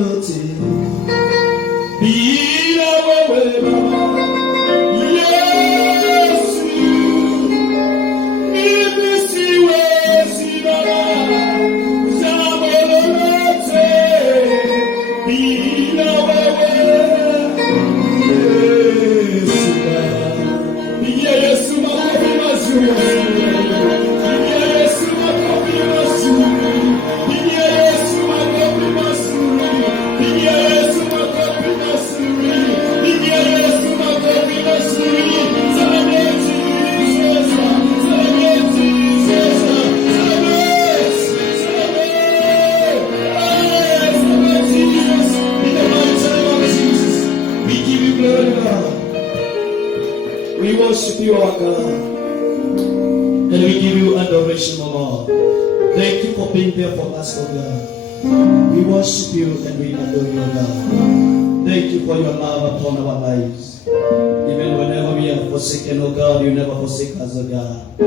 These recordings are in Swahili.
lolote bila wewe Baba. Yesu, mimi siwezi Baba, jambo lolote bila wewe. Yesu Baba, pigia Yesu makofi mazuri. We worship you, our God, and we give you adoration, O Lord. Thank you for being there for us, O God. We worship you and we adore you, O God. Thank you for your love upon our lives. Even whenever we are forsaken, O God, you never forsake us, O God.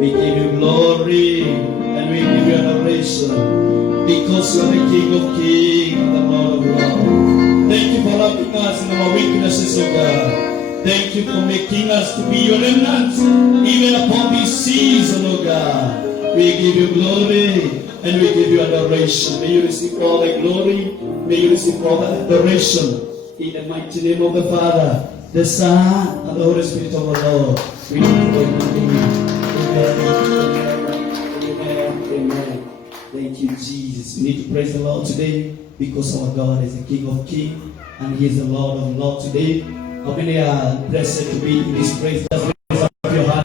We give you glory and we give you adoration because you are the King of Kings and the Lord of Lords. Thank you for loving us in our weaknesses, O God. Thank you for making us to be your remnants, even upon this season, O God. We give you glory and we give you adoration. May you receive all the glory. May you receive all the adoration. In the mighty name of the Father, the Son, and the Holy Spirit of the Lord. We pray. Amen. Amen. Thank you, Jesus. We need to praise the Lord today because our God is the King of Kings and He is the Lord of Lords today. How many are blessed to be in this praise? Let's raise up your hand.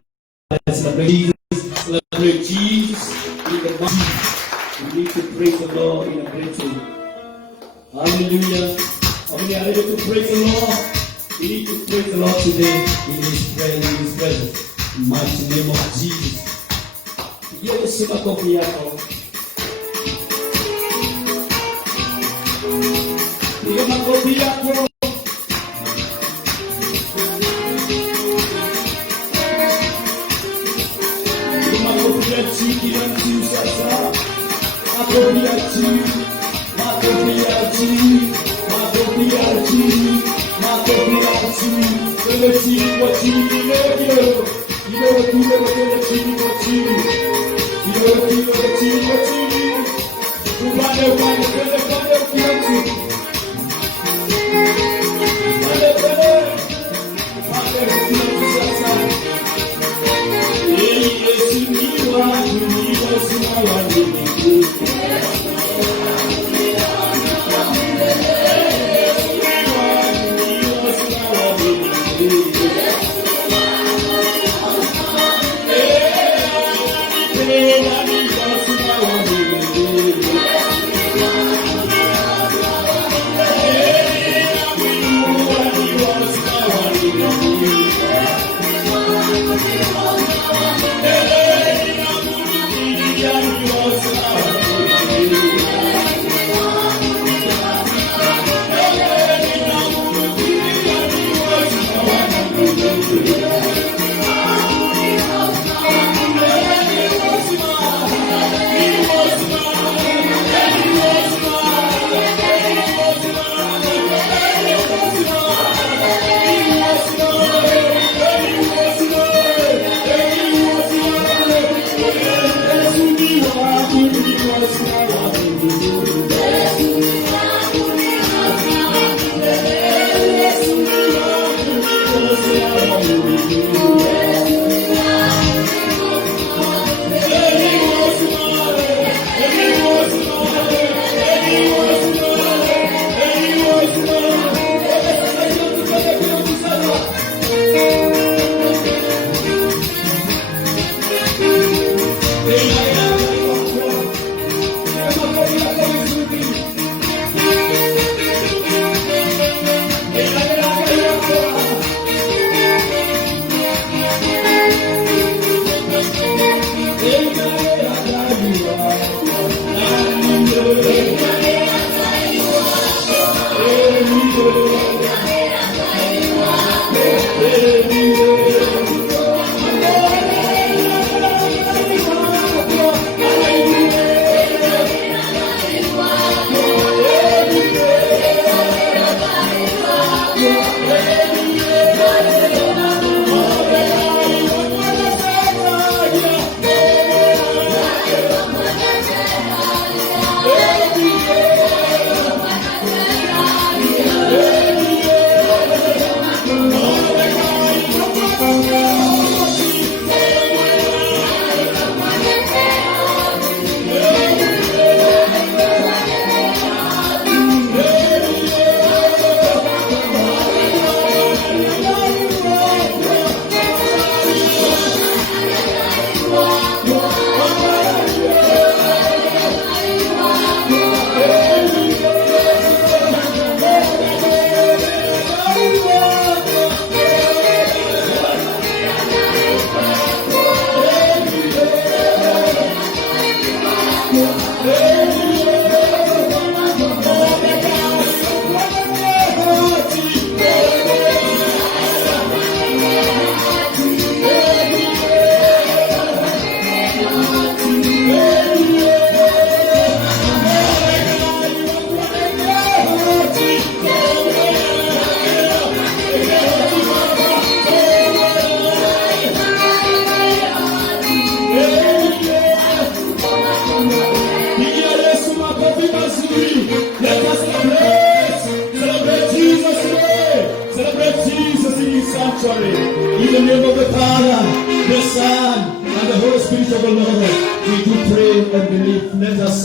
Let's celebrate Jesus. Celebrate Jesus in the mighty. We need to praise the Lord in a great way. Hallelujah. How many are ready to praise the Lord? We need to praise the Lord today in His presence. In the mighty name of Jesus. Yesu makofi yako. Piga makofi yako.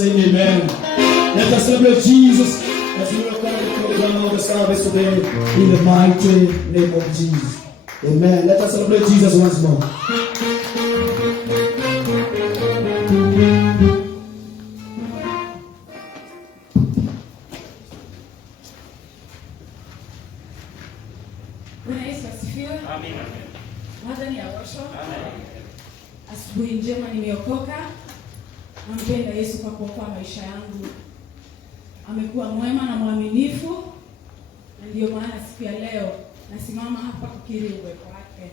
say amen. Let us celebrate Jesus as we welcome the program of the service today in the mighty name of Jesus. Amen. Let us celebrate Jesus once more. Asubuhi njema nimeokoka. Nampenda Yesu kwa kuokoa maisha yangu. Amekuwa mwema na mwaminifu. Na ndio maana siku ya leo nasimama hapa kukiri uwepo wake.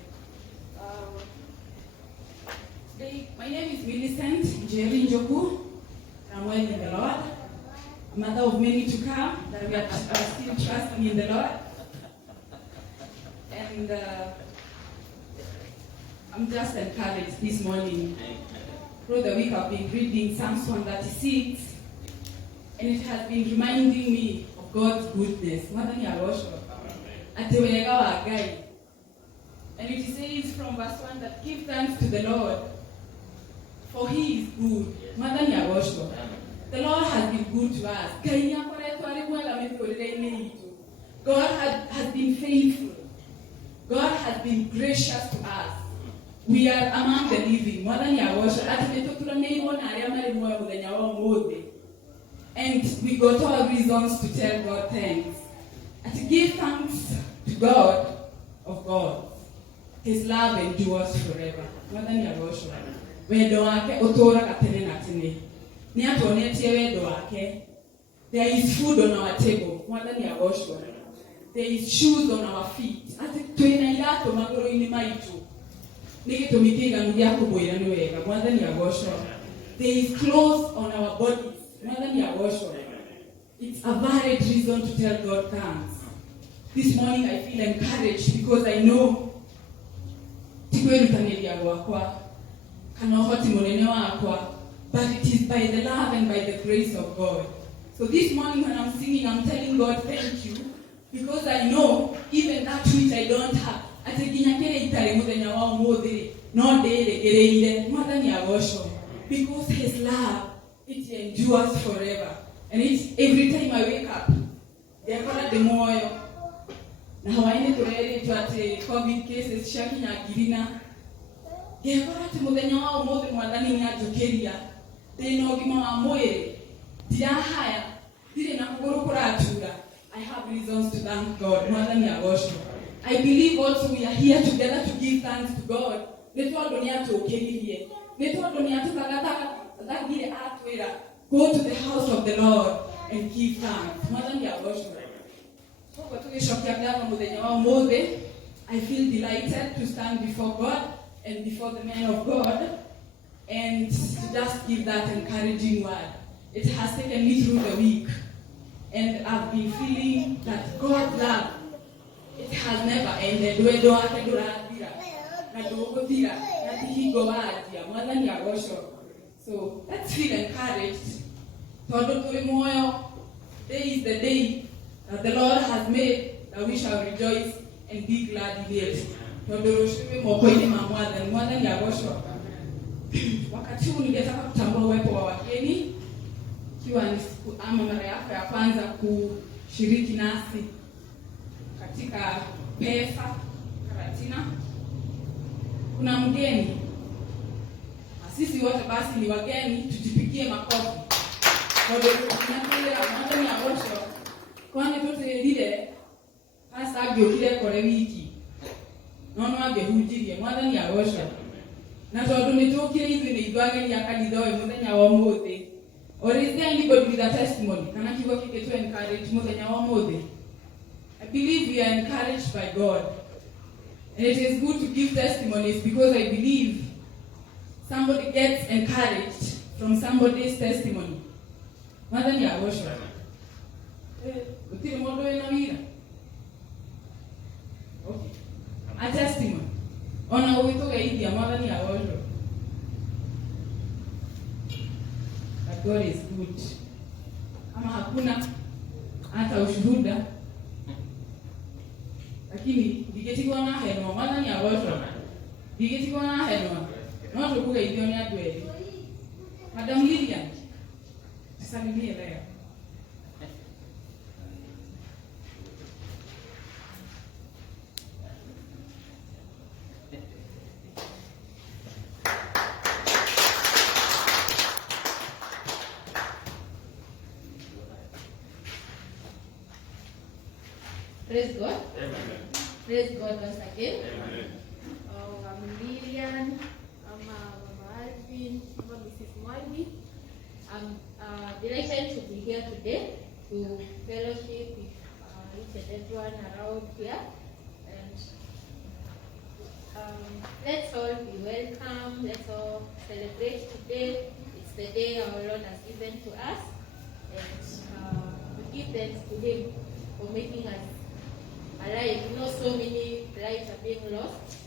My name is Millicent Njeri Njoku. I'm well in the Lord. A mother of many to come that we are still trusting in the Lord. And I'm just encouraged this morning. Through the week I've been reading Psalms 136, and it has been reminding me of God's goodness. And it says from verse 1 that give thanks to the Lord, for He is good. The Lord has been good to us. God has been faithful. God has been gracious to us. We are among the living. And we got all reasons to tell God thanks. And to give thanks to God of God. His love endures forever. There is food on our table. There is shoes on our feet. There is clothes on our bodies. It's a valid reason to tell God thanks. This morning I feel encouraged because I know but it is by the love and by the grace of God. So this morning when I'm singing, I'm telling God thank you, because I know even that which I don't have, because His love, it endures forever. And it's every time I wake up, they're called the more. Now I need to read to at COVID cases, shaking a girina. They're called the Mudanya more than one running at Jokeria. They know Gima Moe, Diahaya, didn't go. I have reasons to thank God. I believe also we are here together to give thanks to God. Go to the house of the Lord and give thanks. I feel delighted to stand before God and before the man of God and to just give that encouraging word. It has taken me through the week, and I've been feeling that God's love, it has never ended. So let's feel encouraged. Today is the day that the Lord has made, that we shall rejoice and be glad in it. Wakati huu ningetaka kutambua uwepo wa wageni. Ikiwa ni mara yako ya kwanza kushiriki nasi katika PEFA Karatina, kuna mgeni. Sisi wote basi ni wageni, tujipigie makofi. Kwani tote lile hasa agokile kore wiki. Nono agehujirie mwathani ya gosho. Na tondu nitokire ithu ni igwage ya kanitha we muthenya wa muthi. Or is there anybody with a testimony? Can I give a kick to encourage muthenya wa muthi? I believe we are encouraged by God. And it is good to give testimonies because I believe somebody gets encouraged from somebody's testimony. Mwathani ya gosho. Utiri modo ena mira. Okay. A testimony. Ona uwito gaidia mwathani ya gosho. That God is good. Kama hakuna hata ushuhuda, lakini digetikwa na heno mwathani ya gosho. Digetikwa na heno. No tukuga idio ni adweli. Madam Lilian. Tusalimie leo. Praise God. Amen. Praise God once again. Amen. I'm Lilian. I'm Mama Alvin. I'm Mrs. Mwadi. I'm delighted to be here today to fellowship with each and everyone around here. And let's all be welcome. Let's all celebrate today. It's the day our Lord has given to us. And we give thanks to Him for making us alive. You know, so many lives are being lost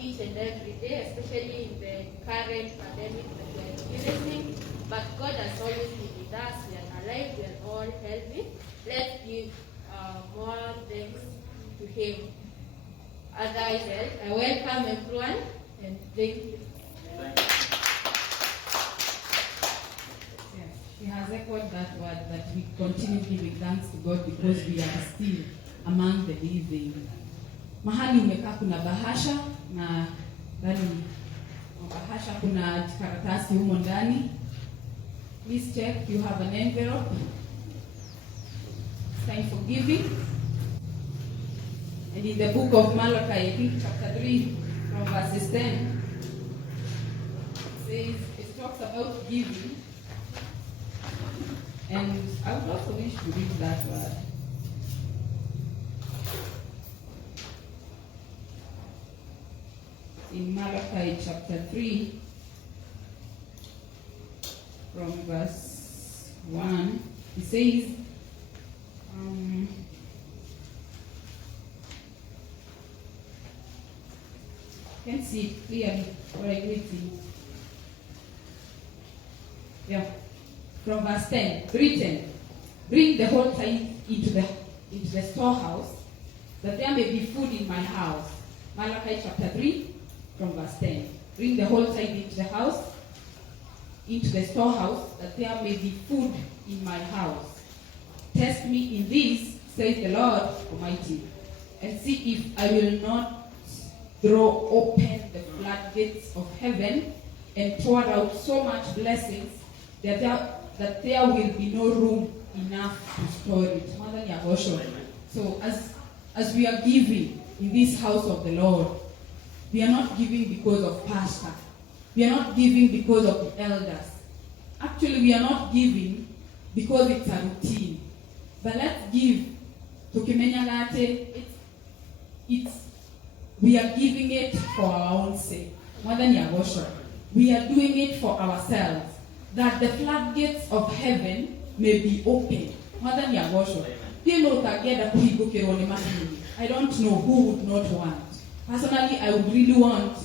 each and every day, especially in the current pandemic that we are experiencing. But God has always been with us. We are alive. We are all healthy. Let's give more thanks to Him. As I said, I welcome everyone and thank you. She has echoed that word that we continue giving thanks to God because we are still among the living. Mahali umekaa kuna bahasha na ndani bahasha kuna karatasi humo ndani. Please check, you have an envelope. It's time for giving. And in the book of Malachi, I think chapter 3 from verses 10, it talks about giving. And I would also wish to read that word. In Malachi chapter 3, from verse 1, it says, can't see it clearly, or I read it. Yeah. From verse 10, written, bring the whole tithe into the storehouse, that there may be food in my house. Malachi chapter 3, from verse 10. Bring the whole tithe into the storehouse, that there may be food in my house. Test me in this, says the Lord Almighty, and see if I will not throw open the floodgates of heaven and pour out so much blessings that there will be no room enough to store it. So as we are giving in this house of the Lord, we are not giving because of pastor. We are not giving because of the elders. Actually, we are not giving because it's a routine. But let's give to Kimenyagate. We are giving it for our own sake. More than your worship. We are doing it for ourselves, that the floodgates of heaven may be open. More than your worship. I don't know who would not want. Personally, I would really want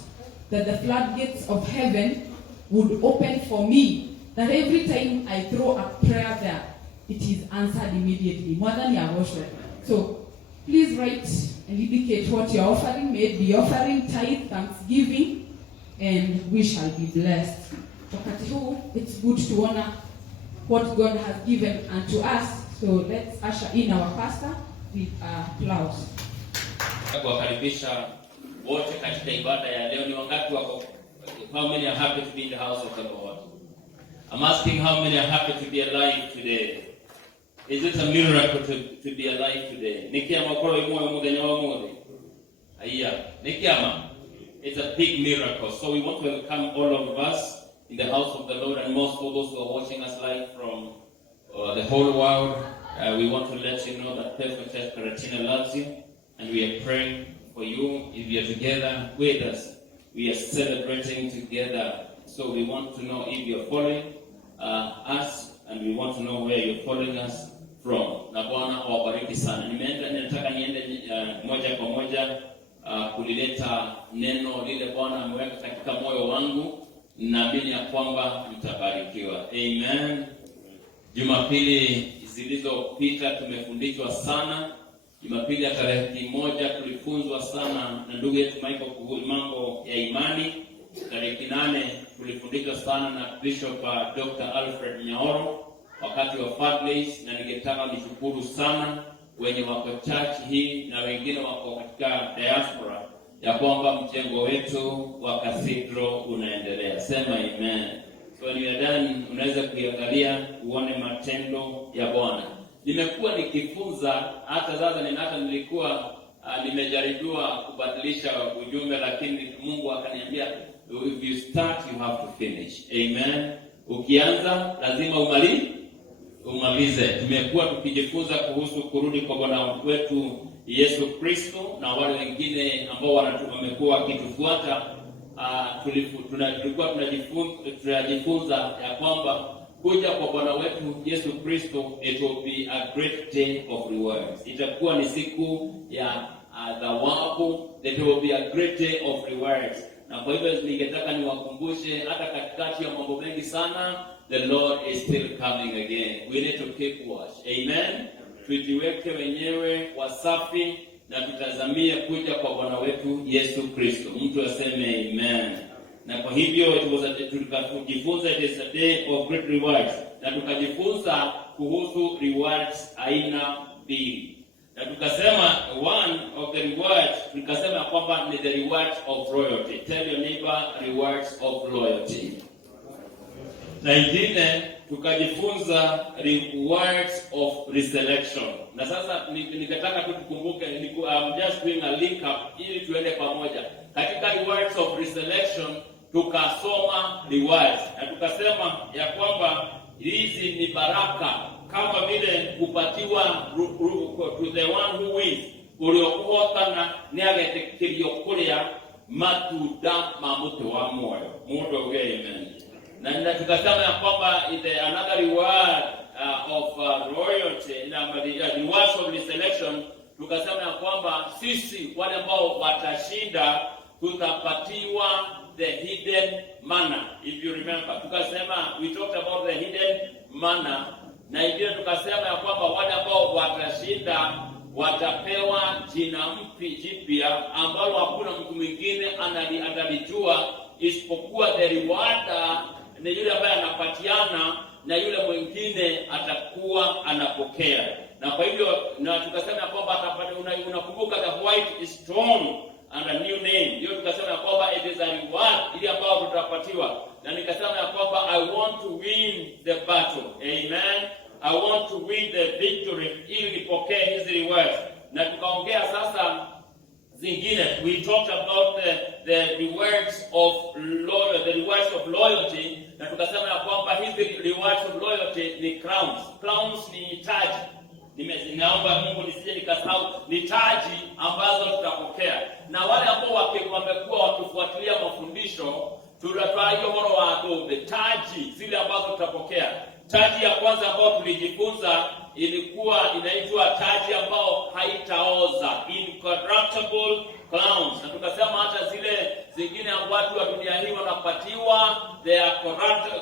that the floodgates of heaven would open for me, that every time I throw a prayer there, it is answered immediately. More than your worship. So, please write and indicate what you're offering. May it be offering, tithe, thanksgiving, and we shall be blessed. It's good to honor what God has given unto us. So let's usher in our pastor with applause. Kuwakaribisha wote katika ibada ya leo. Ni wangapi wako? How many are happy to be in the house of the Lord? I'm asking how many are happy to be alive today. Is it a miracle to be alive today? Nikiama kwa imwe mugenya wa mudi. Aya, nikiama. It's a big miracle. So we want to welcome all of us in the house of the Lord, and most of those who are watching us live from the whole world. We want to let you know that Faithful Church Karatina loves you, and we are praying for you. If you are together with us, we are celebrating together. So we want to know if you are following us, and we want to know where you're following us from. Na Bwana awabariki sana. Nataka niende moja kwa moja kulileta neno lile Bwana ameweka katika moyo wangu. Naamini ya kwamba mtabarikiwa. Amen. Jumapili zilizopita tumefundishwa sana. Jumapili ya tarehe 1 tulifunzwa sana na ndugu yetu Michael kuhusu mambo ya imani. Tarehe 8 tulifundishwa sana na Bishop Dr. Alfred Nyaoro wakati wa Fathers, na ningetaka nishukuru sana wenye wako church hii na wengine wako katika diaspora ya kwamba mjengo wetu wa cathedral unaendelea. Sema amen. So when you are done, unaweza kuangalia uone matendo ya Bwana. Nimekuwa nikifunza hata sasa nilikuwa nimejaribiwa kubadilisha ujumbe, lakini Mungu akaniambia if you start you have to finish. Amen. Ukianza lazima umalize. Tumekuwa tukijifunza kuhusu kurudi kwa Bwana wetu Yesu Kristo, na wale wengine ambao wamekuwa wakitufuata tulikuwa tunajifunza ya kwamba kuja kwa Bwana wetu Yesu Kristo, it will be a great day of rewards. Itakuwa ni siku ya thawabu, it will be a great day of rewards. Na kwa hivyo ningetaka niwakumbushe hata katikati ya mambo mengi sana, the Lord is still coming again. We need to keep watch. Amen. Tujiweke wenyewe wasafi na tutazamie kuja kwa Bwana wetu Yesu Kristo. Mtu aseme amen. Na kwa hivyo tukajifunza it is a day of great rewards, na tukajifunza kuhusu rewards aina mbili. Na tukasema one of the rewards, tukasema kwamba ni the rewards of royalty. Tell your neighbor, rewards of loyalty. Na ingine tukajifunza rewards of reselection. Na sasa nikataka tu tukumbuke, I'm just doing a link up ili tuende pamoja. Katika rewards of reselection tukasoma rewards, na tukasema ya kwamba hizi ni baraka kama vile kupatiwa to the one who wins, uliokuhotana ni agetekerio kuria matunda ma mutu wa moyo. Mundu uge amen. Na tukasema ya kwamba another reward of royalty, na rewards of reselection, tukasema ya kwamba sisi wale ambao watashinda tutapatiwa the hidden manna. If you remember, tukasema we talked about the hidden manna, na ingine tukasema ya kwamba wale ambao watashinda watapewa jina jipya ambalo hakuna mtu mwingine analijua isipokuwa the rewarder, ni yule ambaye anapatiana na yule mwingine atakuwa anapokea. Na kwa hivyo na tukasema kwamba unakumbuka the white stone and a new name. Hiyo tukasema kwamba it is a reward ili ambao tutapatiwa. Na nikasema kwamba I want to win the battle. Amen. I want to win the victory ili nipokee hizi rewards. Na tukaongea sasa zingine. We talked about the rewards of loyalty. Na tukasema kwamba hizi rewards of loyalty ni crowns. Crowns ni taji. Nimeomba Mungu nisije nikasahau, ni taji ambazo tutapokea. Na wale ambao wamekuwa wakifuatilia mafundisho, tunatoa hiyo moro wa taji zile ambazo tutapokea. Taji ya kwanza ambayo tulijifunza ilikuwa inaitwa taji ambao haitaoza, incorruptible crowns. Na tukasema hata zile zingine watu wa dunia hii wanapatiwa they are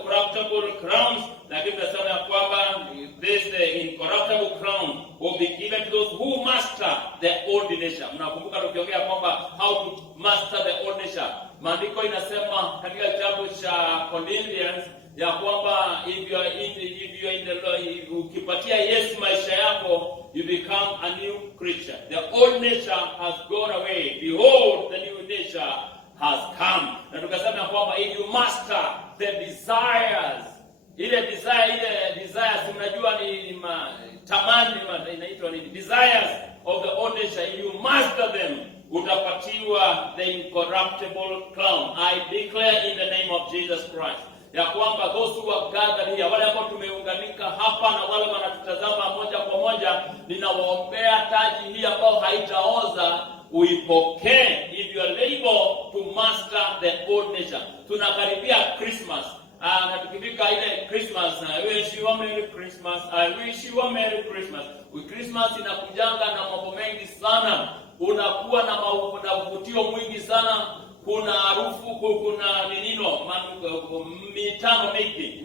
corruptible crowns, lakini tunasema kwamba this the incorruptible crown will be given to those who master the old nature. Mnakumbuka tukiongea kwamba how to master the old nature. Maandiko inasema katika kitabu cha Corinthians ya kwamba if you are in the Lord, ukipatia Yesu maisha yako, you become a new creature. The old nature has gone away, behold the new nature has come. Na tukasema kwamba if you master the desires, ile desires unajua ni tamani inaitwa ni desires of the old nature, if you master them, utapatiwa the incorruptible crown. I declare in the name of Jesus Christ ya kwamba those who are gathered here, wale ambao tumeunganika hapa na wale wanatutazama moja kwa moja, ninawaombea taji hii ambao haitaoza uipokee if you are able to master the old nature. Tunakaribia Christmas. Na tukifika ile Christmas, I wish you a Merry Christmas, I wish you a Merry Christmas. Christmas inakujanga na mambo mengi sana, unakuwa na mvutio mwingi sana. Kuna harufu, kuna mitano mingi.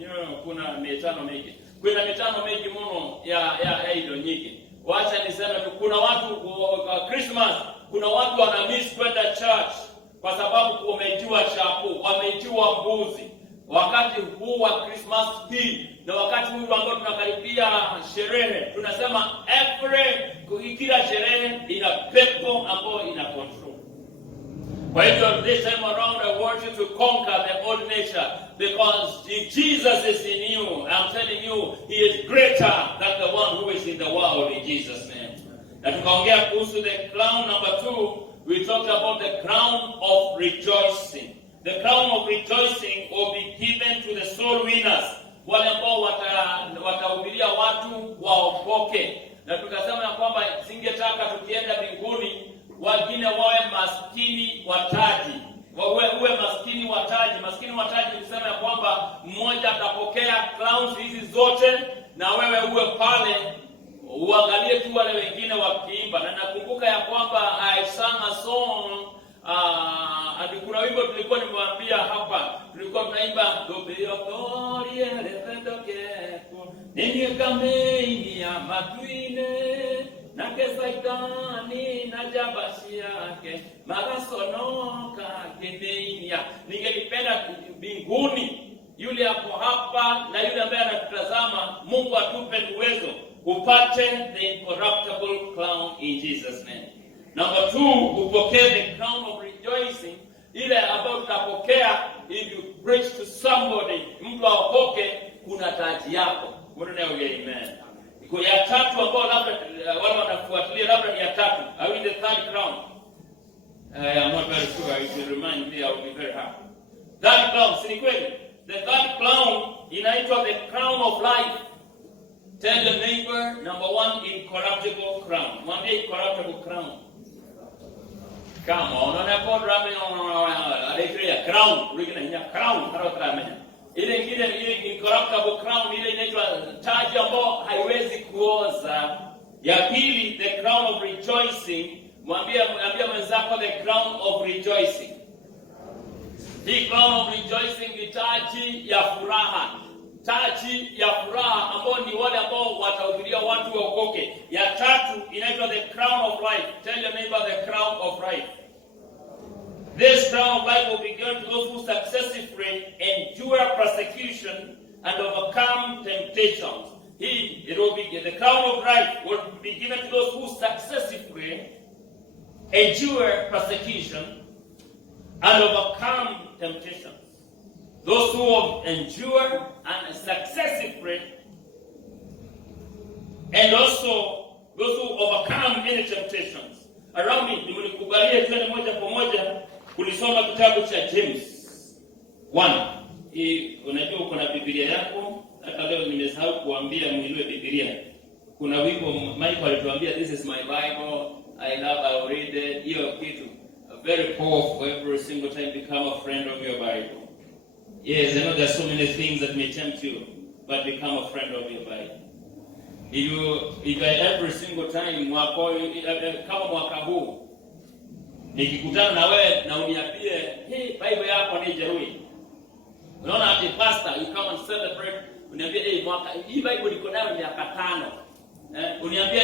Kuna mitano mingi mno ya hiyo nyingi. Wacha niseme tu, kuna watu Christmas, kuna watu wana miss kwenda church kwa sababu wameitiwa chapo, wameitiwa mbuzi. wakati huu wa Christmas hii na wakati huu ambao tunakaribia sherehe, tunasema kila sherehe ina pepo ambayo ina control. Kwa hivyo this time around I want you to conquer the old nature, because if Jesus is in you, I'm telling you, he is greater than the one who is in the world, in Jesus' name. Na tukaongea kuhusu the crown number 2, we talked about the crown of rejoicing. The crown of rejoicing will be given to the soul winners, wale ambao watahubiria watu waokoke. Na tukasema ya kwamba singetaka tukienda mbinguni wengine wawe maskini wataji. Uwe maskini wataji. Maskini wataji kusema ya kwamba mmoja atapokea crowns hizi zote na wewe uwe pale uangalie tu wale wengine wakiimba. Na nakumbuka ya kwamba I sang a song, kuna wimbo tulikuwa nimewambia hapa, tulikuwa tunaimba Dobeokorie lependokeko ninyi kameini ya matuine nake saitani na jabasi yake magasonoka kemeinia. Ningelipenda mbinguni yule hapo hapa na yule ambaye anatutazama, Mungu atupe uwezo upate the incorruptible crown in Jesus' name. Number 2, upokee the crown of rejoicing, ile ambayo tutapokea if you preach to somebody, mtu aokoke, kuna taji yako. Mbona leo amen. Kwa ya tatu ambao labda wale wanafuatilia labda ni ya tatu, are we in the third crown? I'm not very sure. If you remind me, I will be very happy. Third crown, si kweli? The third crown inaitwa the crown of life. Tell your neighbor, number 1, incorruptible crown. Mwambie incorruptible crown. Come on, crown. Crown. Ile incorruptible crown ile inaitwa taji ambayo haiwezi kuoza. Ya pili, the crown of rejoicing. Mwambie mwenzako the crown of rejoicing. The crown of rejoicing ni taji ya furaha. Taji ya furaha ambao ni wale ambao watahubiria watu waokoke. Ya tatu inaitwa the crown of life. Tell your neighbor the crown of life. This crown of life will be given to those who successfully endure persecution and overcome temptations. The crown of life will be given to those who successfully endure persecution and overcome temptations. Those who endure and successfully, and also those who overcome any temptations. Around me, nimekubalia tena moja kwa moja kulisoma kitabu cha James 1. Unajua kuna Biblia yako, hata leo nimesahau kuambia muinue Biblia. Kuna wimbo Michael alituambia, this is my Bible, I read it. Hiyo kitu very powerful. Every single time become a friend of your Bible. Yes, I know there are so many things that may tempt you, but become a friend of your Bible. If every single time kama mwaka huu nikikutana na wewe na uniambie, hey, Bible yako ni jeruhi. Unaona ati pastor, you come and celebrate, uniambie, hey, mwaka hii Bible iko nayo miaka 5. Uniambie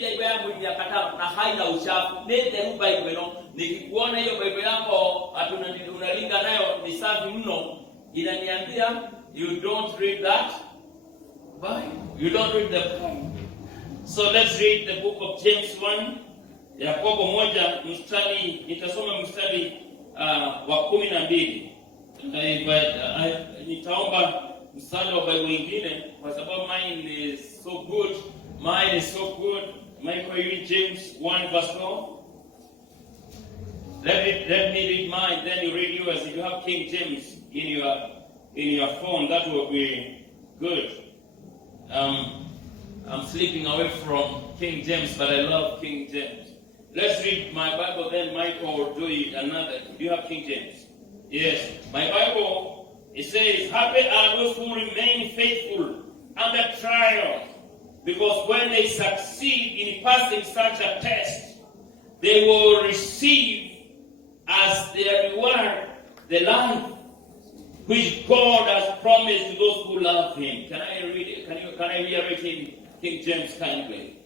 Bible yangu ni miaka 5 na haina uchafu. Nende Bible no. Nikikuona hiyo Bible yako unalinga nayo ni safi mno, inaniambia you don't read that Bible. You don't read the Bible. So let's read the book of James 1. Yakobo 1 mstari, nitasoma mstari wa 12. Nitaomba mstari wa Bible nyingine kwa sababu mine is so good. Michael, you read James 1 verse 12. Let me read mine, then you read yours. If you have King James in your phone, that will be good. I'm sleeping away from King James, but I love King James. Let's read my Bible, then Michael will do another. Do you have King James? Yes. My Bible, it says, happy are those who remain faithful under trial, because when they succeed in passing such a test, they will receive as their reward the life which God has promised to those who love Him. Can I read it? Can I read it in King James kindly?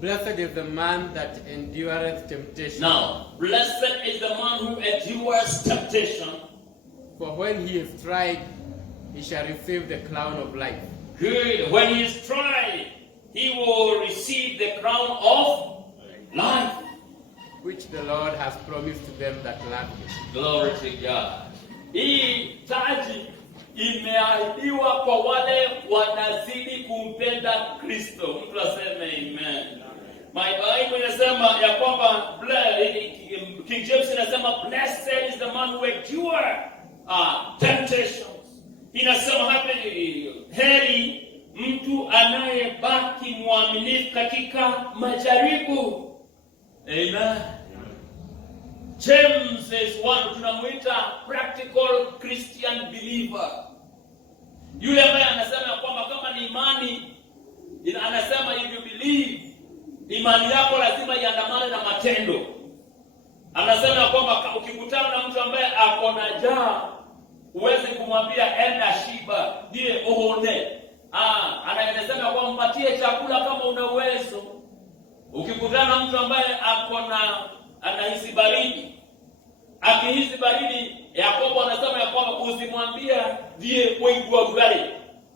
Blessed is the man that endureth temptation. Now, blessed is the man who endures temptation. For when he is tried, he shall receive the crown of life, Good. When he is tried, he will receive the crown of life. which the Lord has promised to them that love him. Glory to God. Hii taji imeahidiwa kwa wale wanazidi kumpenda Kristo. Mtu aseme amen. My Bible inasema ya kwamba King James inasema blessed is the man who endure temptations. Inasema hapa heri mtu anayebaki mwaminifu katika majaribu. Amen. James is one tunamuita practical Christian believer. Yule ambaye anasema kwamba kama ni imani, anasema if you believe, imani yako lazima iandamane na matendo. Anasema kwamba ukikutana na mtu ambaye ako na njaa, uweze kumwambia enda shiba, ndiye uhone. Anasema kwamba mpatie chakula kama una uwezo. Ukikutana na mtu ambaye anahisi baridi, akihisi baridi, Yakobo anasema ya kwamba usimwambia ndiye wengi wa gari.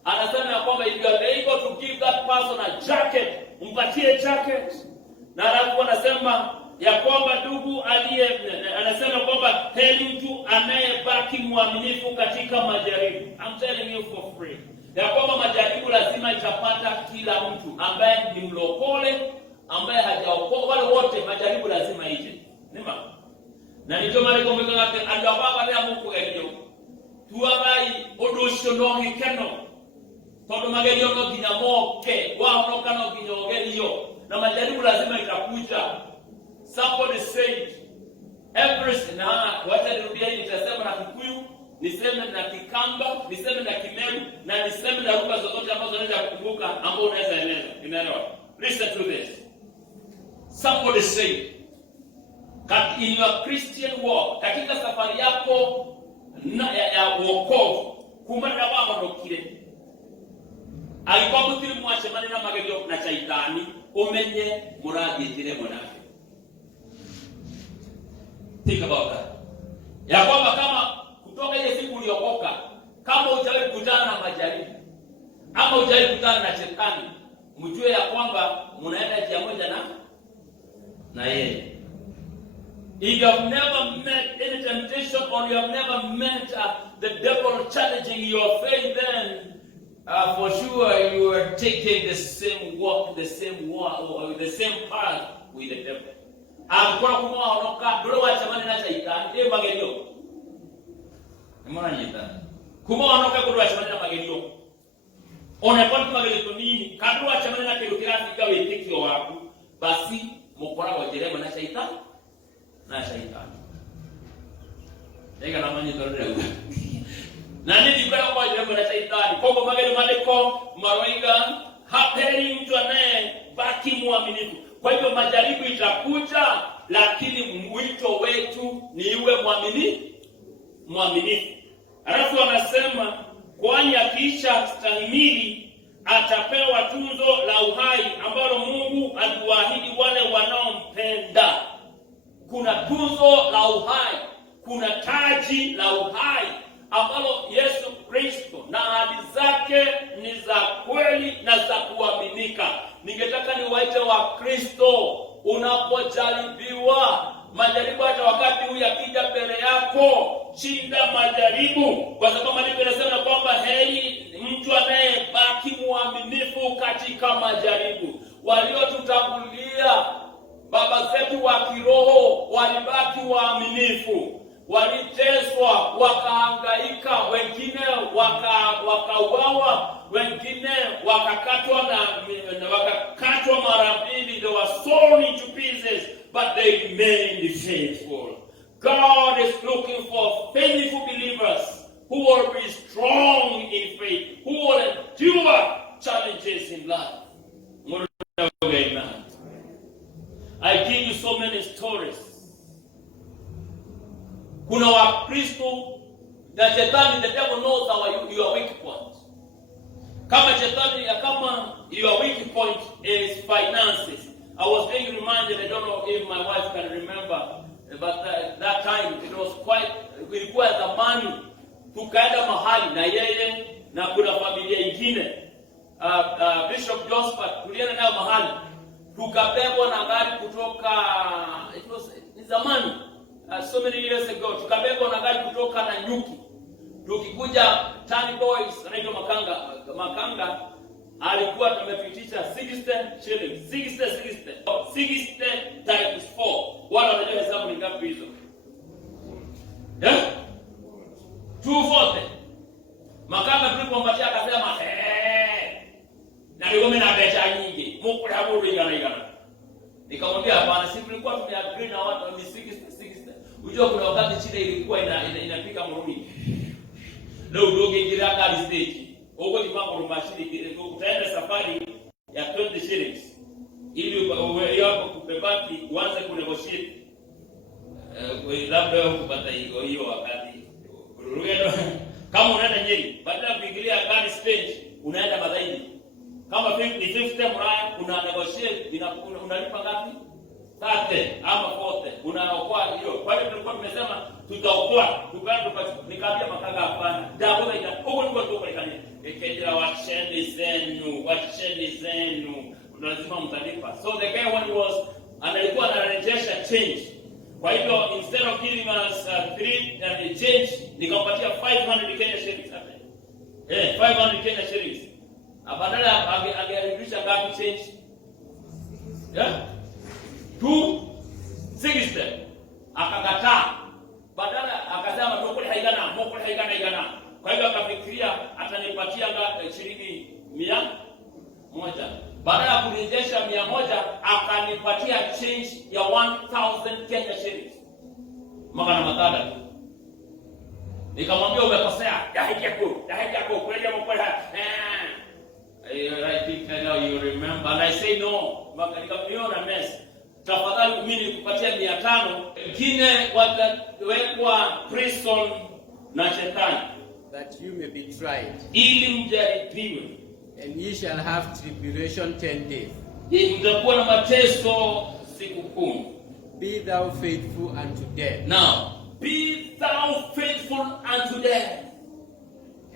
Anasema ya kwamba if you are able to give that person a jacket, mpatie jacket. Na alafu anasema ya kwamba anasema kwamba heri mtu anayebaki mwaminifu katika majaribu. I'm telling you for free. Ya kwamba majaribu lazima itapata kila mtu ambaye ni mlokole, ambaye hajaokoka, wale wote majaribu lazima ije. Nima. Na ndio maana kumbuka ngate andababa ya Mungu elio. Tuabai odosho no hikeno. Todo magelio no ginamoke, wao no kana ginyogelio. Na majaribu lazima itakuja. Somebody said everything wacha nirudia hii nitasema na Kikuyu, niseme na Kikamba, niseme na Kimeru na niseme na lugha zozote ambazo unaweza kukumbuka ambao unaweza eleza. Unaelewa? Listen to this. Somebody said that in your Christian walk, katika safari yako ya wokovu, kumana wao ndokire. Alikuwa mutiri mwache manena magelio na shaitani, umenye muragitire munake. Think about that. Ya kwamba kama kutoka ile siku uliokoka, kama hujawahi kukutana na majaribu, ama hujawahi kukutana na shetani, mjue ya kwamba mnaenda njia moja na yeye. If you have never met any temptation or you have never met the devil challenging your faith, then for sure you are taking the same walk, the same path with the devil. Akora kuma honoka dole wa chamani na shaitani e magelio. Mbona nyita? Kuma honoka dole wa chamani na magelio. Ona kwa magelio nini? Kadro wa chamani na kilokirasi gawe tikio wako. Basi mukora wa jerema na shaitani. Na shaitani. Ega na manyi dole leo. Na nini kwa kwa jerema na shaitani? Kwa magelio maleko maroiga haperi mtu anaye baki muaminifu. Kwa hivyo majaribu itakuja, lakini mwito wetu ni iwe mwaminifu. Alafu anasema kwani akiisha stahimili atapewa tuzo la uhai ambalo Mungu aliwaahidi wale wanaompenda. Kuna tuzo la uhai, kuna taji la uhai ambalo Yesu Kristo na ahadi zake ni za kweli na za kuaminika. Ningetaka niwaite wa Kristo, unapojaribiwa majaribu, hata wakati huyu akija mbele yako, shinda majaribu, kwa sababu maandiko yanasema kwamba heri mtu anayebaki mwaminifu katika majaribu. Waliotutangulia baba zetu wa kiroho walibaki waaminifu. Waliteswa, wakahangaika, wengine wakauawa, wengine wakakatwa mara mbili. They were torn into pieces, but they remained faithful. God is looking for faithful believers who will be strong in faith, who will endure challenges in life. Amen. I give you so many stories. Kuna Wakristo na shetani, the devil knows your weak point. Kama your weak point is finances. I was being reminded, I don't know if my wife can remember, but that time it was ilikuwa zamani tukaenda mahali na yeye na kuna familia ingine Bishop Josephat, tulienda nayo mahali tukabebwa na gari kutoka ni zamani so many years ago, tukabebwa na gari kutoka na Nyuki tukikuja Tani Boys, anaitwa Makanga alikuwa tumepitisha 60 shillings 60 times 4. Wala wanajua hesabu ni ngapi hizo? 240. Makanga tulipompatia akasema na nigome na pesa nyingi. Mungu hapo igana. Nikamwambia hapana, si tulikuwa tumeagree na watu ni 60. Unajua kuna wakati shida ilikuwa inapiga mrudi. Leo udoge kila gari stage. Huko ni mambo rumashiri utaenda safari ya 20 shillings. Ili yako kubebaki uanze kunegotiate. Labda kupata hiyo wakati. Kama unaenda Nyeri, badala ya kuingilia gari stage, unaenda Madhaini. Kama 50 mraya una negotiate unalipa ngapi? 30 ama 40. Unaokoa hiyo. Kwa hiyo tulikuwa tumesema tutaokoa. Nikaambia Makanga hapana. Dawa ina huko ndiko tukafanya. Ikejera washeni zenu. Lazima mtalipa. So the guy when he was analikuwa anarejesha change. Kwa hivyo instead of giving us 3 and change, nikampatia 500 Kenya shillings hapa. 500 Kenya shillings. Badala angerudisha ngapi change? 260. Akakataa. Badala akasema mokole haigana. Kwa hivyo akafikiria atanipatia shilingi 100. Badala ya kurejesha 100 akanipatia change ya 1000 Kenya shillings. Magana matatu tu. Nikamwambia umekosea. Dahijako kweli mokole. I think I know you remember. And I say no. Nikamwona mess. Tafadhali mimi nikupatia 500. Kingine watawekwa prison na shetani. That you may be tried. Ili mjaribiwe. And ye shall have tribulation 10 days. Mtakuwa na mateso siku 10. Be thou faithful unto death. Now, be thou faithful unto death.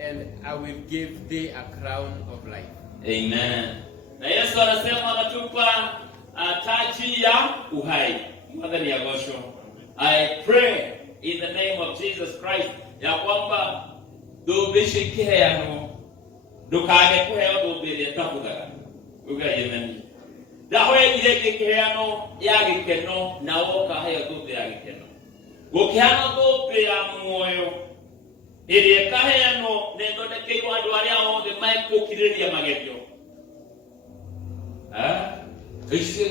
And I will give thee a crown of life. Amen. Na Yesu anasema anatupa taji ya uhai. Mwadhani ya gosho. I pray in the name of Jesus Christ ya kwamba dubishikeano dukage kuheo dubiri tafudaga. Ugayemeni. Dahoe ile keano ya gikeno na woka hayo dubiri ya gikeno. Gokiano dubiri ya moyo. Ile kaheano nendo ndekeiwa andu aria othe maikukiriria magetio.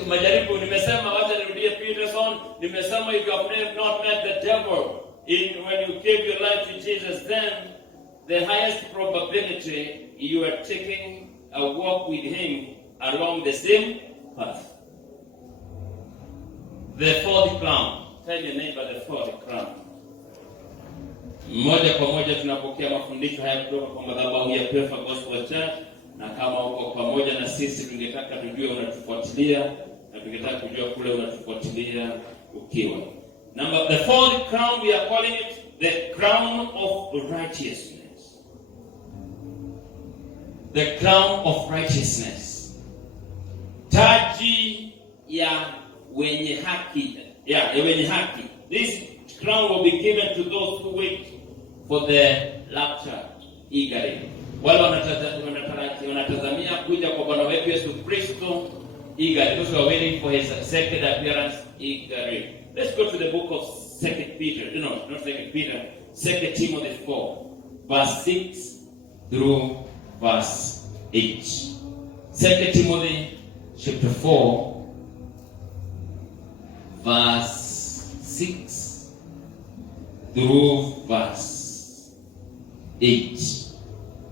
Majaribu nimesema wacha nirudie Peterson, nimesema if you have not met the devil when you give your life to Jesus, then the highest probability you are taking a walk with him along the same path. The fourth crown. Tell your neighbor the fourth crown. Moja kwa moja tunapokea mafundisho haya kutoka kwa madhabahu ya Pefa Gospel Church, na kama uko pamoja na sisi tungetaka tujue unatufuatilia na tungetaka kujua kule unatufuatilia ukiwa. The fourth crown we are calling it the crown of righteousness. The crown of righteousness. Taji ya wenye haki. Ya wenye haki. This crown will be given to those who wait for the rapture eagerly. Wale wanatazamia kuja kwa Bwana wetu Yesu Kristo eagerly. Those who are waiting for his second appearance eagerly. Let's go to the book of 2 Peter. No, not 2 Peter. 2 Timothy 4, verse 6 through verse 8. 2 Timothy chapter 4, verse 6 through verse 8.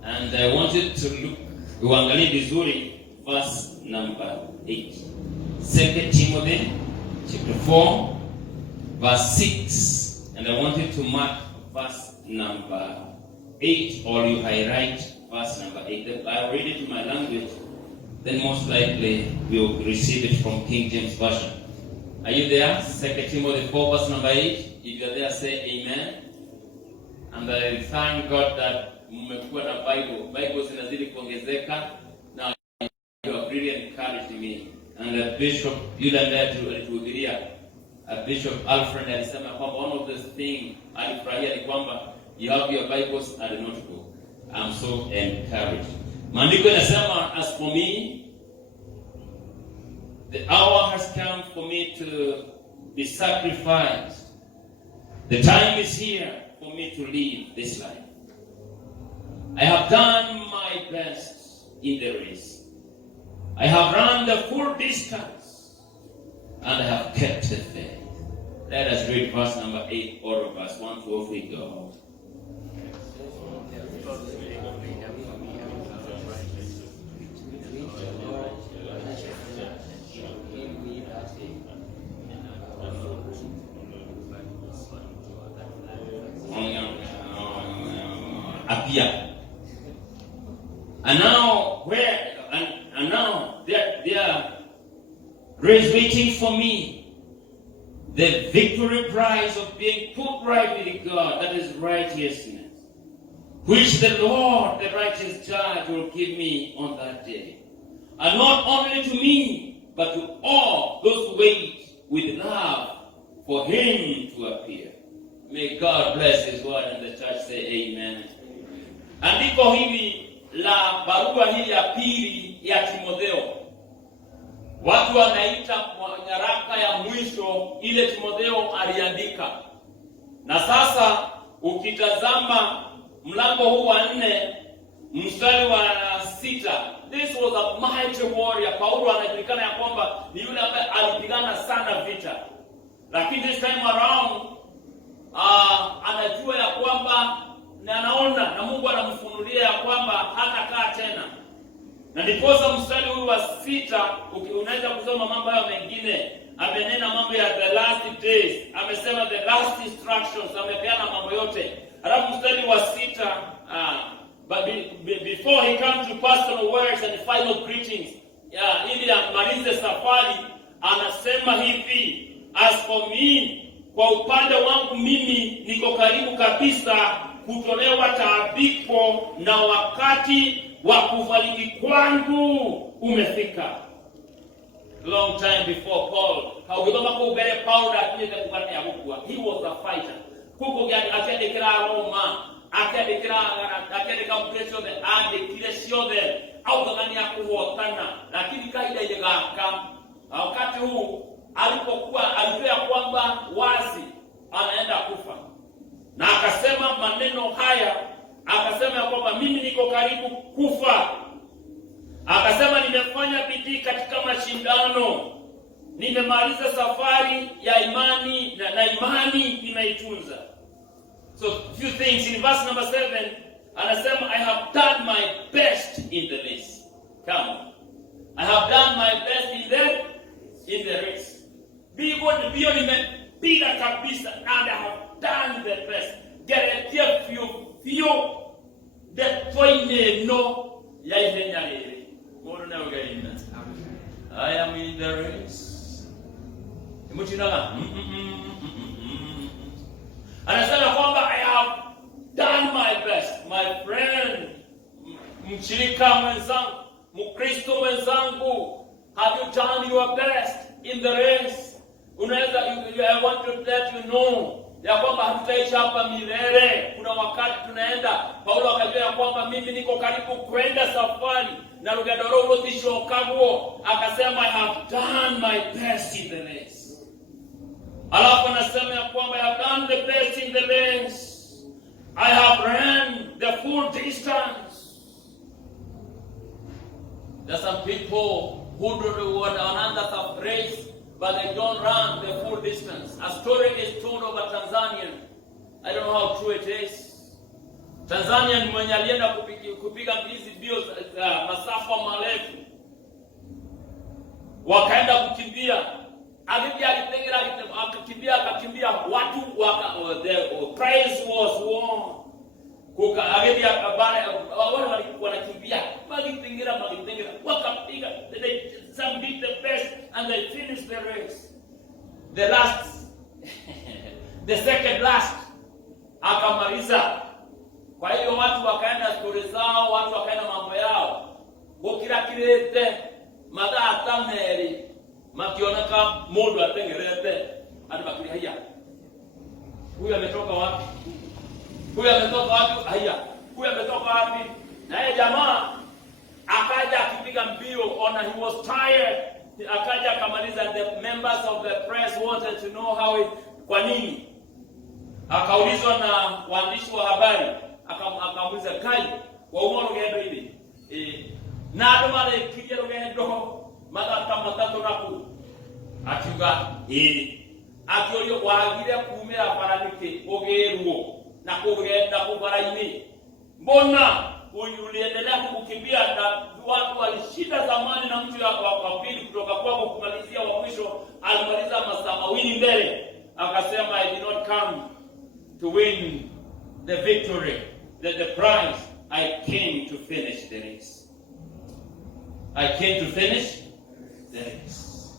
And I wanted to look, uangalie vizuri verse number 8. 2 Timothy chapter 4, verse 6. And I wanted to mark verse number 8, or you highlight verse number 8. If I read it in my language, then most likely we'll receive it from King James Version. Are you there? 2 Timothy 4, verse number 8. If you're there, say amen. And I thank God that mmekuwa na Bible zinazidi kuongezeka. Now you have really encouraged me. And Bishop yule ndiye alituhubiria, Bishop Alfred alisema kwamba one of the things alifurahia ni kwamba you have your Bibles and a notebook. I'm so encouraged. Maandiko yanasema, as for me, the hour has come for me to be sacrificed. The time is here for me to live this life. I have done my best in the race. I have run the full distance, and I have kept the faith. Let us read verse number 8, or verse 1 to 3 go. Appear. And now there is waiting for me the victory prize of being put right with God, that is righteousness, which the Lord, the righteous judge, will give me on that day. And not only to me, but to all those who wait with love for him to appear. May God bless his word, and the church say amen. Andiko hili la barua hii ya pili ya Timotheo, watu wanaita nyaraka ya mwisho ile Timotheo aliandika. Na sasa ukitazama mlango huu wa 4 mstari wa 6, this was a mighty warrior. Paulo anajulikana ya kwamba ni yule ambaye alipigana sana vita, lakini this time around anajua ya kwamba na anaona na Mungu anamfunulia ya kwamba hatakaa tena. Na ndiposa mstari huu wa 6 unaweza kusoma mambo hayo mengine. Amenena mambo ya the last days, amesema the last instructions, amepeana mambo yote. Alafu mstari wa 6, but before he comes to personal words and final greetings, ili amalize safari, anasema hivi, as for me, kwa upande wangu mimi niko karibu kabisa kutolewa taabiko, na wakati wa kufariki kwangu umefika. Long time before Paul, haugoma ko bere Paul akinye kukata ya kukua. He was a fighter. Kuko gani akadekira Roma, akadeka mkesho the adekilesho the au gani ya kuhotana, lakini kaida ile gaka. Wakati huu alipokuwa alijua kwamba wazi anaenda kufa, na akasema maneno haya, akasema kwamba mimi niko karibu kufa. Akasema nimefanya bidii katika mashindano, nimemaliza safari ya imani na imani nimeitunza. So few things in verse number 7, anasema I have done my best in the race. Come on. I have done my best in the race. Bio nimepiga kabisa, and I have done the best. Guarantee few the toine no ya ihenyalele. I am in the race. Anasema kwamba I have done my best. My friend, mshirika mwenzangu, Mkristo mwenzangu, have you done your best in the race? I want to let you know ya kwamba hatutaishi hapa milele. Kuna wakati tunaenda. Paulo akajua ya kwamba mimi niko karibu kwenda safari, na rugendo rwo zishokago, akasema I have done my best in the race. Alafu anasema ya kwamba I have done the best in the race. I have run the full distance. There are some people who do another race, but they don't run the full distance. A story is told of a Tanzanian. I don't know how true it is. Tanzanian mwenye alienda kupiga hizi mbio masafa marefu, wakaenda kukimbia. Akakimbia watu the prize was won. Wanakimbia wakapiga, some beat the best and they finished the race. The second last akamaliza. Kwa hiyo watu wakaenda stori zao, watu wakaenda mambo yao. Gukira kirete mathaa ta meri makioneka mundu atengerete hadi bakiri haya. Huyu ametoka wapi? Huyu ametoka wapi? Haya. Huyu ametoka wapi? Naye jamaa akaja akipiga mbio, ona he was tired. Akaja akamaliza. The members of the press wanted to know how it, kwa nini? Akaulizwa na waandishi wa habari, akamuuliza kai wa umoro gendo hivi. Na ndo mara ikija rugendo matatu naku. Akiuga akiorio wagire kumira baranike ogeruo na kugenda kubaraini. Mbona uliendelea kukimbia na watu walishinda zamani na mtu wa pili kutoka kwako kumalizia wa mwisho alimaliza masaa mawili mbele. Akasema I did not come to win the victory, the prize. I came to finish the race. I came to finish the race.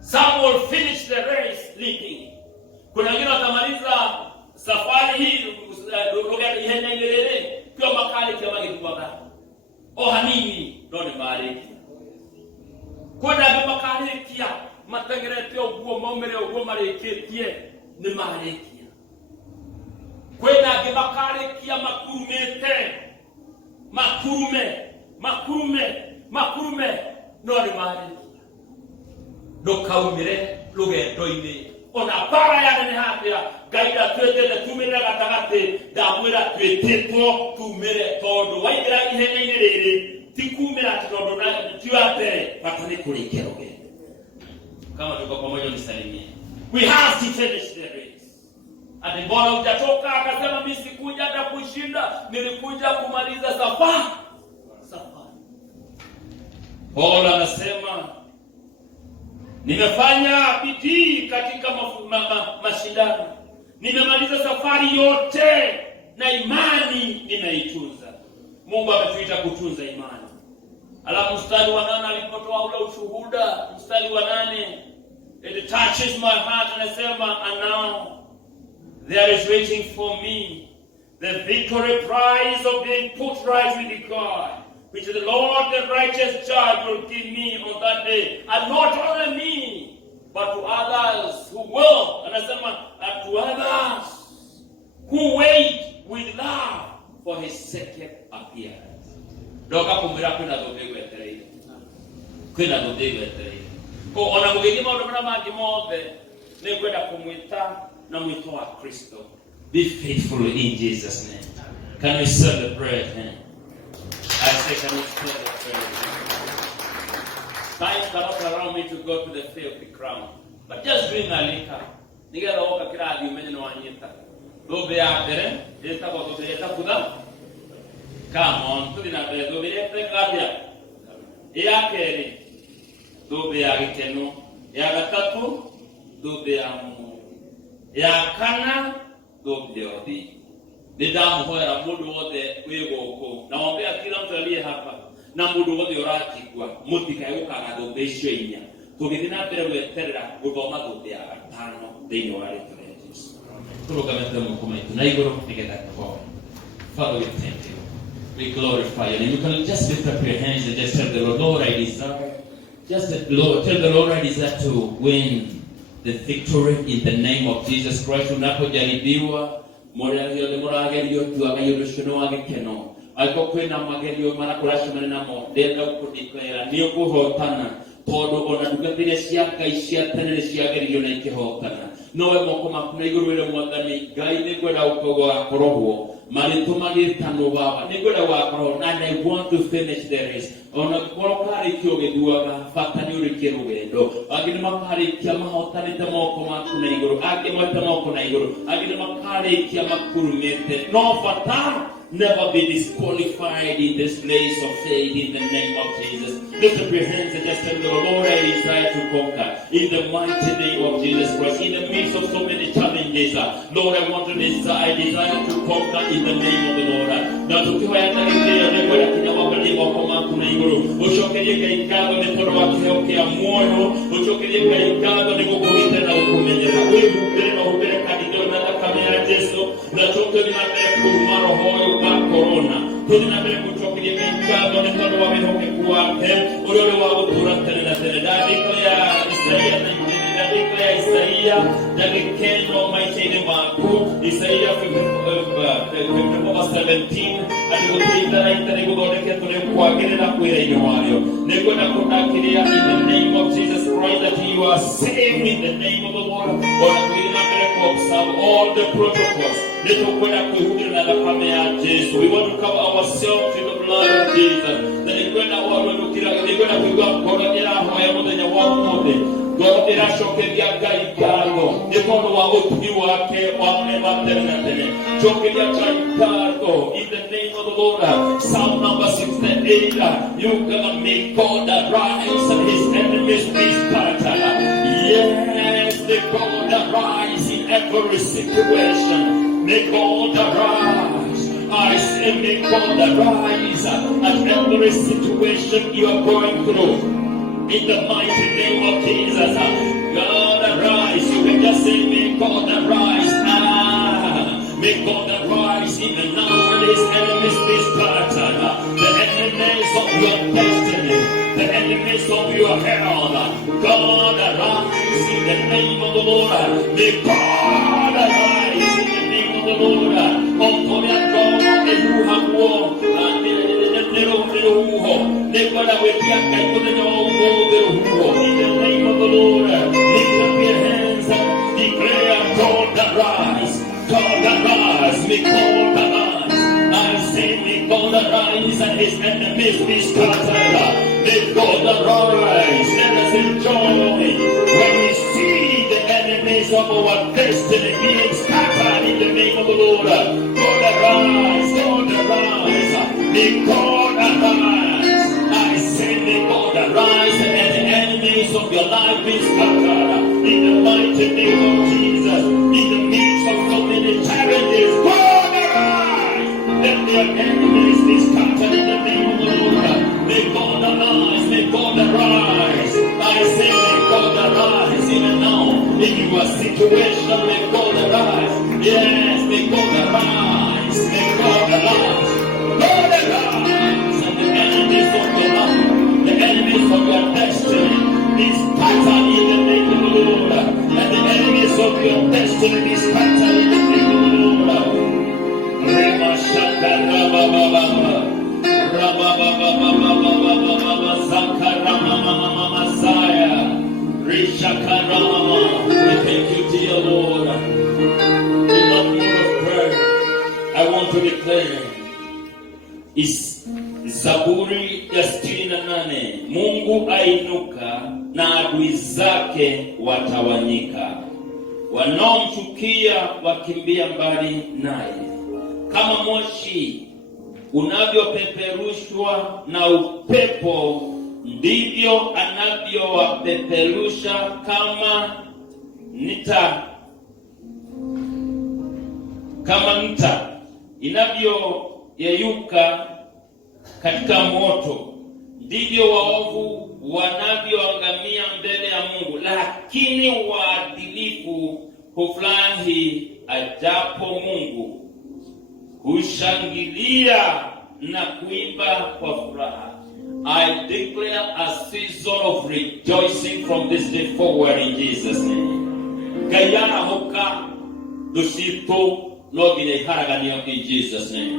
Some will finish the race leaking. Kuna wengine watamaliza safari hii lugha ihenya ilele kwa makali kwa magikuaka. Hanini ndo ni mariki. Kuna makali kia matengerete oguo momere oguo mareketie ni mariki. Kwenda gebakare kia makurume no ni mariki. Ndokaumire rugendo-ini ona para ya ni hatia gaida twetete tumire gatagate ndamwira twetitwo tumire tondu waigera ihenya-ini riri tikumira tondu na tiwate batani kurikia rugendo. Kama tuko pamoja nisalimie. We have to finish the race. Ati mbona hujatoka? Akasema mimi sikuja hata kushinda, nilikuja kumaliza safari. Paul anasema nimefanya bidii katika mashindano. Nimemaliza safari yote na imani nimeitunza. Mungu ametuita kutunza imani. Alafu mstari wa 8 alipotoa ule ushuhuda, mstari wa 8, it touches my heart, anasema and now there is waiting for me the victory prize of being put right with God, which the Lord the righteous judge will give me on that day. And not only me, but to others who will, anasema, and to others who wait with love for his second appearance. Doka kumira kwina dodego eterei. Kwina dodego eterei. Ko ona mugigima odobana mangi mothe ne kwenda kumwita na mwito wa Kristo. Be faithful in Jesus' name. Can we celebrate him? I say, can we celebrate him? Time cannot allow me to go to the filthy crown. But just doing a lika. Nigga oka kira adi umenye no anyita. Dobe ya tere, esta kwa dobe esta kuda. Come on, tudi na bere dobe esta kabia. Ya keri. Dobe ya giteno. Ya gatatu. Dobe ya mu. Ya kana. Dobe odi. Nidamu hoera mundu wote wigoko. Na waambia kila mtu aliye hapa na mundu wote uratikwa mutika yukaga dobe inya. Tugithina mbere gweterera guthoma dobe ya gatano thini wa rĩtwa rĩa Jesũ. Tũrũgamĩte moko maitũ na igũrũ nĩgetha tũhoe. Father, we thank you. We glorify your name. You can just lift up your hands and just tell the Lord, Lord, I desire. Just tell the Lord, I desire to win the victory in the name of Jesus Christ. Unapojaribiwa morario le moragerio tuagayo lushino agekeno. Aiko kwena magerio marakurashimana namo. Ndenda ukudeclare ni ukuhotana. Todo ona dugatire ciaka iciatane ciagerio na ikihotana. Nowe moko makuna iguru wele mwathani Ngai ni kwenda ukogwa korogwo. Maritumagirtano baba ni kwenda wakoro and I want to finish the race. Ona korokari kiogeduaga fatani urike rugendo. Agine makari kia mahotanite moko makuna iguru. Agine moko na iguru. Agine makari kia makurumete. No fatana. Never be disqualified in this place of faith in the name of Jesus. Lift up your hands and just tell the Lord, I desire to conquer in the mighty name of Jesus Christ. In the midst of so many challenges, Lord, I want to desire to conquer in the name of the Lord. Na tukiwayata kile lengo la kinawabali wako makuna iguru. Ushokelie kaikado ni toro wakihokea moyo. Ushokelie kaikado ni kukuhita na ukumenyera. Wewe mbele na ubele kadidona na kamera Yesu. na tũthiĩ na mbere kuuma roho ũyũ wa korona, tũthiĩ na mbere gũcokeria ngatho nĩ tondũ wa wĩhokeku wake ũrĩa ũrĩ wa gũtũũra tene na tene. Ndandĩko ya Isaia ndagĩkenwo maitho-inĩ maku, Isaia 54:17, atĩ gũtirĩ itharaita nĩgũthondeketwo nĩkwagĩrĩra kwĩra-inĩ warĩo. Nĩngwenda kũndakĩrĩra in the name of Jesus Christ that you are saved in the name of the Lord. Ona tũthiĩ na mbere observe all the protocols. Nĩtũkwenda kwĩhumĩra na thakame ya Jesu. We want to cover ourselves in the blood of Jesus. Na nĩngwenda kũigua ngoro ĩrahoya mũthenya wa ũmũthĩ. Ngoro ĩracokeria Ngai ngatho nĩ tondũ wa ũtugi wake wa tene na tene. Cokeria Ngai ngatho in the name of the Lord. Psalm number 68, you're gonna make God arise and his enemies be scattered. Yes, may God arise in every situation. May God arise. I say may God arise at every situation you are going through. In the mighty name of Jesus, God arise. You can just say, may God arise. May God arise even now when his enemies be scattered. The enemies of your destiny, the enemies of your health. God arise in the name of the Lord. May God arise in the name of the Lord. In the name of the Lord, lift up your hands and declare, God arise, God arise, may God arise. I say, may God arise and his enemies be scattered. May God arise, let us enjoy when we see the enemies of our destiny being scattered in the name of the Lord. God arise, may God arise. I say, may God arise and the enemies of your life be scattered in the mighty name of Jesus. In the midst of so many challenges, God arise. Let their enemies be scattered in the name of the Lord. May God arise, may God arise. I say, may God arise even now. In your situation, may God arise. Yes, may God arise. May God arise. God arise. And the enemies of your life, the enemies of your destiny, be scattered in the name of the Lord. And the enemies of your destiny be scattered in the name of the Lord. Rema Shaka Rababa we thank you, dear Lord. In that mood of prayer, I want to declare is Zaburi ya 68, Mungu ainuka na adui zake watawanyika, wanaomchukia wakimbia mbali naye. Kama moshi unavyopeperushwa na upepo, ndivyo anavyowapeperusha kama nta inavyoyeyuka katika moto, ndivyo waovu wanavyoangamia mbele ya Mungu. Lakini waadilifu hufurahi ajapo Mungu, hushangilia na kuimba kwa furaha. I declare a season of rejoicing from this day forward in Jesus' name. Gayana hoka dosito no gine haraganio in Jesus' name.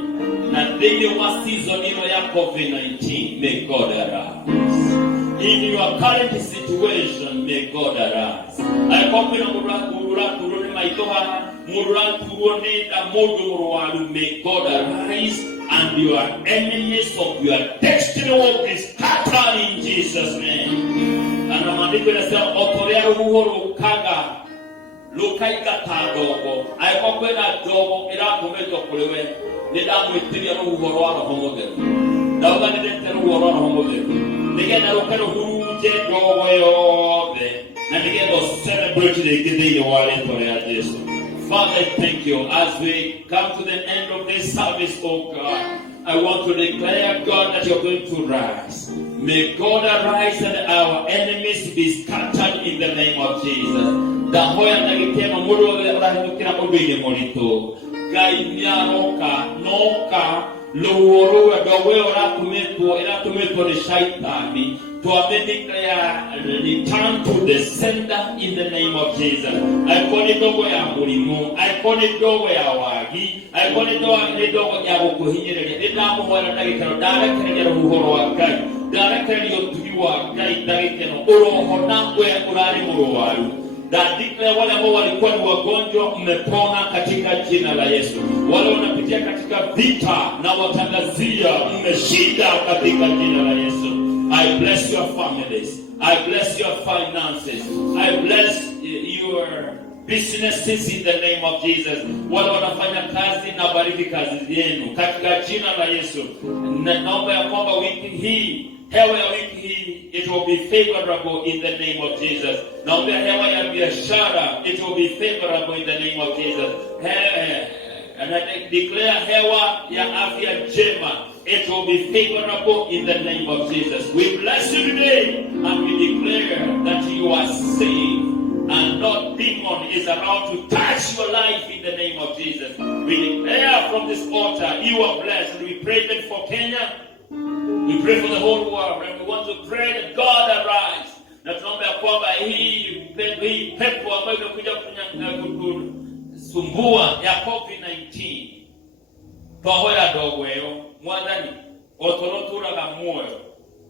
Na thĩinĩ wa season ĩno ya COVID-19, may God arise. In your current situation, may God arise. I open mururaturone maitoha mururaturone da modu, may God arise. And your enemies of your destiny will be scattered in Jesus' name. And maandiko yanasema otorea ruhuru kaga lukaika tadogo aipokwena dogo irakometwa kuliwe nidamwitiria ruhuru wa roho mutheru dauga nidete ruhuru wa roho mutheru nigenda rukero huruje dogo yothe na nigenda celebrate the githini wa rĩtwa rĩa Jesu. Father, thank you. As we come to the end of this service, oh God, I want to declare, God, that you're going to rise. May God arise and our enemies be scattered in the name of Jesus. Ngai niaroka noka luoro dogo iratumĩtwo nĩ shaitani return to the sender in the name of Jesus. Aikoni dogo ya mũrimũ, aikoni dogo ya wagi, aikoni dogo ya gũkũhinyĩrĩria. Nĩndamũhoera ndagĩkĩro ndarekereria rũhuho rwa Ngai, ndarekereria ũtugi wa Ngai ndagĩkĩro ũrohona we ũrarĩ mũrũaru. Declare wale ambao walikuwa ni wagonjwa mmepona katika jina la Yesu. Wale wanapitia katika vita na watangazia mmeshinda katika jina la Yesu. I bless your families. I bless your finances. I bless your businesses in the name of Jesus. Wale wanafanya kazi na bariki kazi yenu katika jina la Yesu. Naomba ya kwamba wiki hii, hewa ya wiki hii, it will be favorable in the name of Jesus. Naombea hewa ya biashara, it will be favorable in the name of Jesus. And I declare hewa ya afya njema, it will be favorable in the name of Jesus. We bless you today and we declare that you are saved and no demon is allowed to touch your life in the name of Jesus. We declare from this altar you are blessed. And we pray that for Kenya. We pray for the whole world, and we want to pray that God arise. Na tunaomba kwamba hii pepo ambayo imekuja kusumbua ya COVID-19 twahoya dogo eo mwathani otorotura muoyo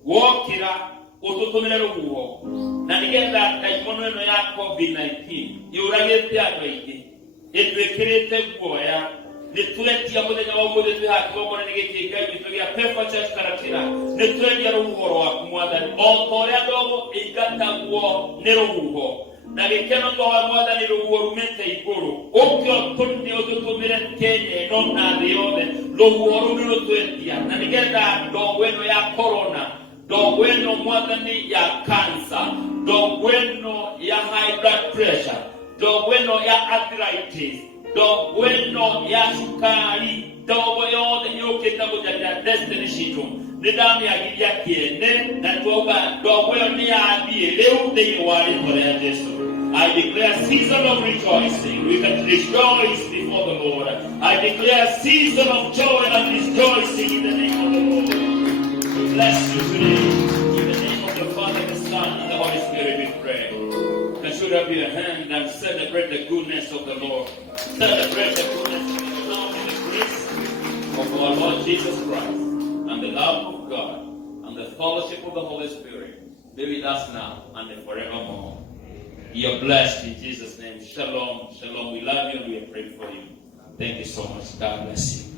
wokira ututumire ruhuho na nigetha daimono ino ya COVID-19 yuragite andu aingi itwikirite guoya nitwetia muthenya wa umuthi twihaki womone nigikinga gitu gia Pefa Church Karakira nitwetia ruhuho rwaku mwathani otoria dogo ingatagwo ni ruhuho na gikeno twa mwathani ruhuho rumete iguru ukyo tundi ututumire Kenya no na thĩ yothe ruhuho ruru rutwetia na nigetha ndogo ino ya corona, ndogo ino mwathani ya cancer, ndogo ino ya high blood pressure, ndogo ino ya arthritis, ndogo ino ya sukari, ndogo yothe yukite kujaja destiny shitu nidamiagiria kiene na twauga ndogo iyo ni yathie riu thiini wa rĩtwa rĩa Jesu. I declare a season of rejoicing. We can rejoice before the Lord. I declare a season of joy and rejoicing in the name of the Lord. We bless you today. In the name of the Father, the Son, and the Holy Spirit we pray. Can you up your hand and celebrate the goodness of the Lord? Celebrate the goodness of the Lord and the grace of our Lord Jesus Christ and the love of God and the fellowship of the Holy Spirit be with us now and forevermore. You're blessed in Jesus' name. Shalom. Shalom. We love you and we are praying for you. Thank you so much. God bless you.